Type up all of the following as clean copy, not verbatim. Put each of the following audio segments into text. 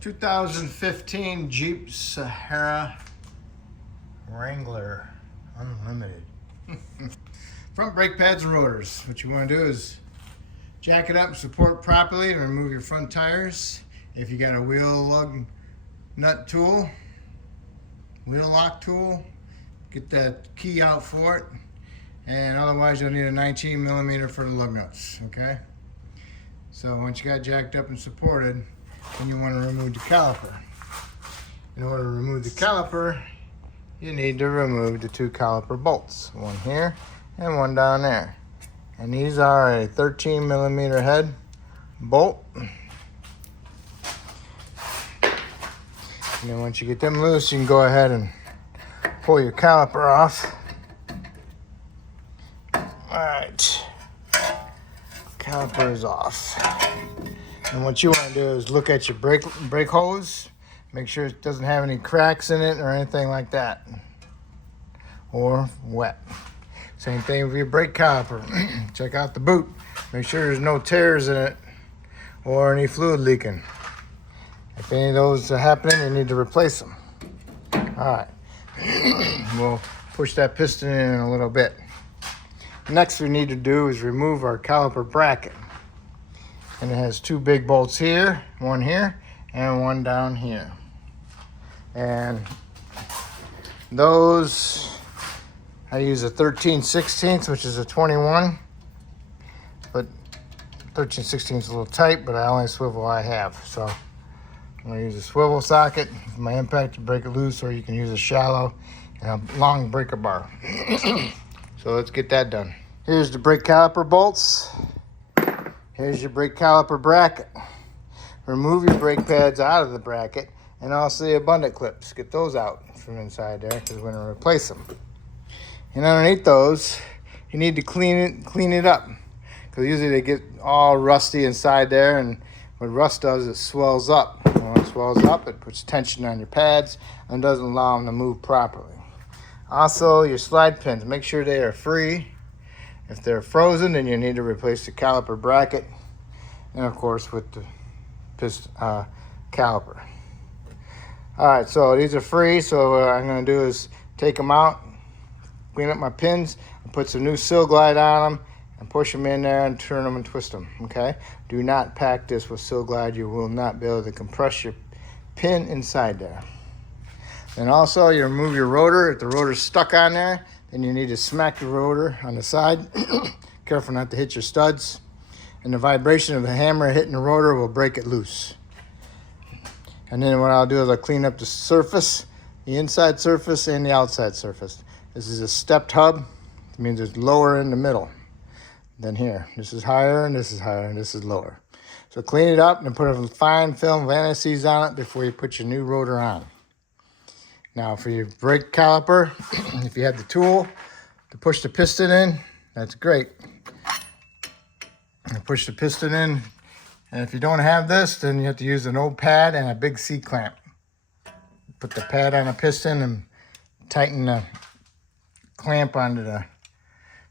2015 Jeep Sahara Wrangler Unlimited. Front brake pads and rotors. What you want to do is jack it up and support properly and remove your front tires. If you got a wheel lug nut tool, wheel lock tool, get that key out for it. And otherwise you'll need a 19 millimeter for the lug nuts, okay? So once you got jacked up and supported, then you want to remove the caliper. In order to remove the caliper, you need to remove the two caliper bolts, one here and one down there. And these are a 13 millimeter head bolt. And then once you get them loose, you can go ahead and pull your caliper off. Alright, caliper is off. And what you want to do is look at your brake hose. Make sure it doesn't have any cracks in it or anything like that. Or wet. Same thing with your brake caliper. Check out the boot. Make sure there's no tears in it or any fluid leaking. If any of those are happening, you need to replace them. Alright. We'll push that piston in a little bit. Next we need to do is remove our caliper bracket. And it has two big bolts here, one here, and one down here. And those, I use a 13/16, which is a 21. But 13/16 is a little tight, but I only swivel I have. So I'm gonna use a swivel socket for my impact to break it loose, or you can use a shallow and a long breaker bar. So let's get that done. Here's the brake caliper bolts. Here's your brake caliper bracket. Remove your brake pads out of the bracket and also the abundant clips. Get those out from inside there because we're going to replace them. And underneath those, you need to clean it up because usually they get all rusty inside there, and what rust does is it swells up. And when it swells up, it puts tension on your pads and doesn't allow them to move properly. Also, your slide pins, make sure they are free. If they're frozen, then you need to replace the caliper bracket, and of course with the caliper. All right, so these are free, so what I'm gonna do is take them out, clean up my pins, and put some new Sil Glide on them, and push them in there and turn them and twist them, okay? Do not pack this with Sil Glide. You will not be able to compress your pin inside there. And also, you remove your rotor. If the rotor's stuck on there, then you need to smack the rotor on the side. Careful not to hit your studs. And the vibration of the hammer hitting the rotor will break it loose. And then what I'll do is I'll clean up the surface, the inside surface and the outside surface. This is a stepped hub. It means it's lower in the middle than here. This is higher, and this is higher, and this is lower. So clean it up and put a fine film of anti-seize on it before you put your new rotor on. Now for your brake caliper, if you have the tool to push the piston in, that's great. And push the piston in. And if you don't have this, then you have to use an old pad and a big C-clamp. Put the pad on a piston and tighten the clamp onto the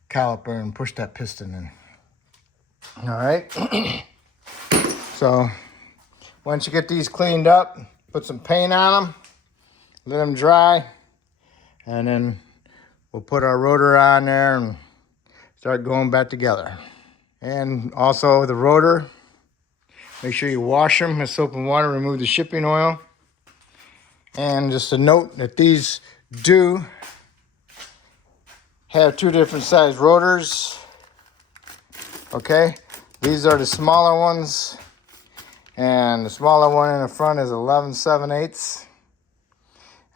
caliper and push that piston in. All right. So once you get these cleaned up, put some paint on them. Let them dry, and then we'll put our rotor on there and start going back together. And also the rotor, make sure you wash them with soap and water, remove the shipping oil. And just a note that these do have two different size rotors. Okay, these are the smaller ones, and the smaller one in the front is 11/7/8.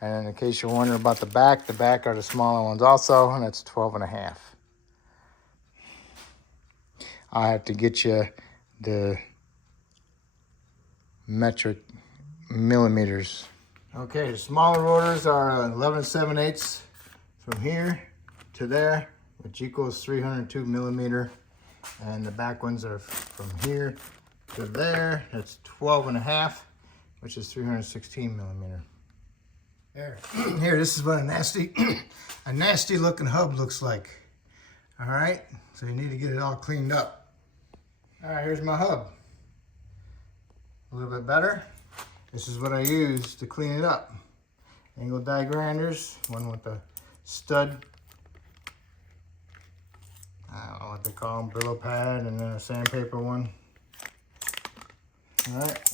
And in case you're wondering about the back are the smaller ones also, and that's 12.5. I'll have to get you the metric millimeters. Okay, the smaller rotors are 11/7/8 from here to there, which equals 302 millimeter. And the back ones are from here to there, that's 12.5, which is 316 millimeter. There. Here, this is what a nasty looking hub looks like. All right, so you need to get it all cleaned up. All right, here's my hub. A little bit better. This is what I use to clean it up. Angle die grinders, one with the stud, I don't know what they call them, Brillo pad, and then a sandpaper one. All right.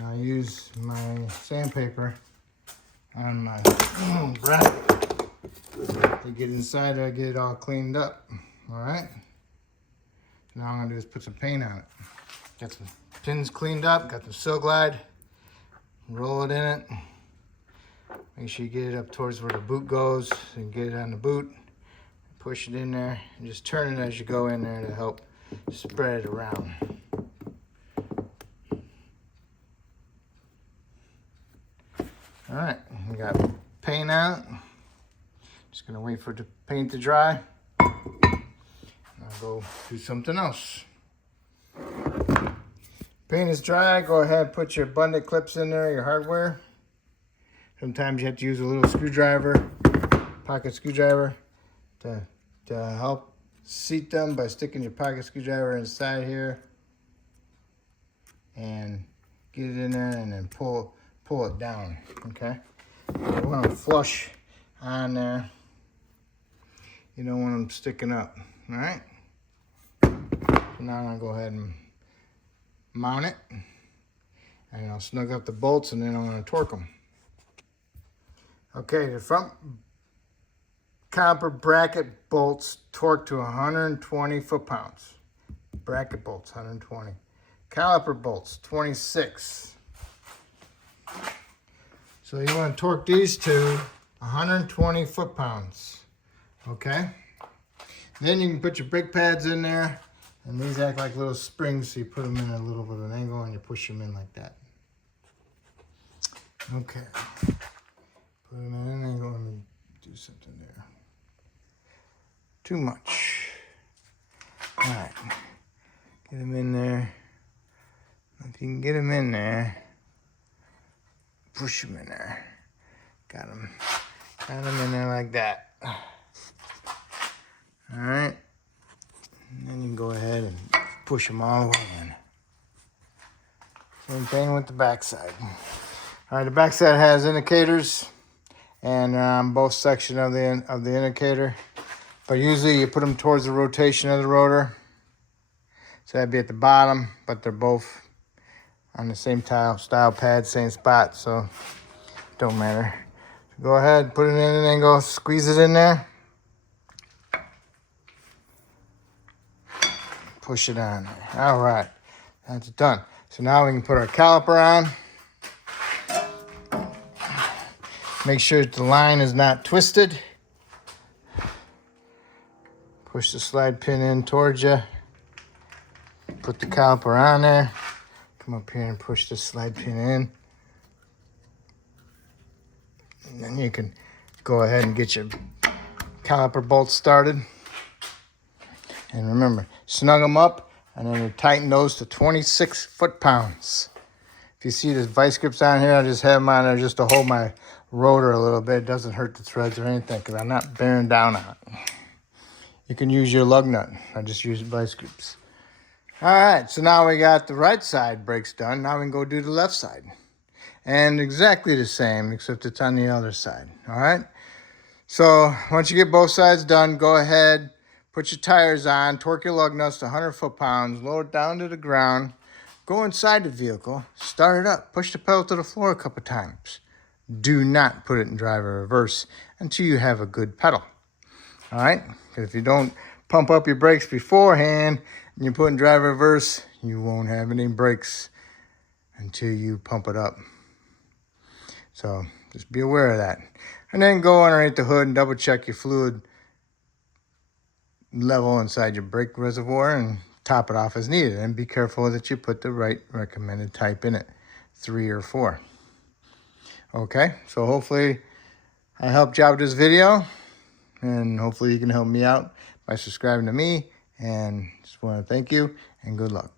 Now I use my sandpaper on my bracket to get inside there, get it all cleaned up. All right. Now I'm gonna do is put some paint on it. Got some pins cleaned up, got the Sil Glide, roll it in it. Make sure you get it up towards where the boot goes and get it on the boot. Push it in there and just turn it as you go in there to help spread it around. All right, we got paint on it. Just gonna wait for the paint to dry. I'll go do something else. Paint is dry, go ahead and put your bundle clips in there, your hardware. Sometimes you have to use a little screwdriver, pocket screwdriver, to help seat them by sticking your pocket screwdriver inside here and get it in there and then pull it down, okay? You want to flush on there. You don't want them sticking up, all right? So now I'm gonna go ahead and mount it, and I'll snug up the bolts, and then I'm gonna torque them. Okay, the front copper bracket bolts torqued to 120 foot-pounds. Bracket bolts, 120. Caliper bolts, 26. So you want to torque these to 120 foot-pounds, okay? Then you can put your brake pads in there, and these act like little springs, so you put them in a little bit of an angle and you push them in like that. Okay. Put them in an angle. Let me do something there. Too much. All right. Get them in there. If you can get them in there, push them in there. Got them. Got them in there like that. All right. And then you can go ahead and push them all the way in. Same thing with the backside. All right, the backside has indicators, and on both sections of the indicator. But usually you put them towards the rotation of the rotor. So that'd be at the bottom, but they're both on the same style pad, same spot, so don't matter. Go ahead, put it in an angle, squeeze it in there. Push it on there. All right, that's done. So now we can put our caliper on. Make sure that the line is not twisted. Push the slide pin in towards you. Put the caliper on there. Come up here and push the slide pin in. And then you can go ahead and get your caliper bolts started. And remember, snug them up and then you tighten those to 26 foot-pounds. If you see the vice grips on here, I just have them on there just to hold my rotor a little bit. It doesn't hurt the threads or anything because I'm not bearing down on it. You can use your lug nut. I just use vice grips. All right, so now we got the right side brakes done. Now we can go do the left side. And exactly the same, except it's on the other side, all right? So once you get both sides done, go ahead, put your tires on, torque your lug nuts to 100 foot-pounds, lower it down to the ground, go inside the vehicle, start it up, push the pedal to the floor a couple times. Do not put it in drive or reverse until you have a good pedal, all right? Because if you don't pump up your brakes beforehand and you put in drive or reverse, you won't have any brakes until you pump it up. So just be aware of that. And then go underneath the hood and double check your fluid level inside your brake reservoir and top it off as needed. And be careful that you put the right recommended type in it, 3 or 4. Okay, so hopefully I helped you out with this video, and hopefully you can help me out by subscribing to me. And just want to thank you and good luck.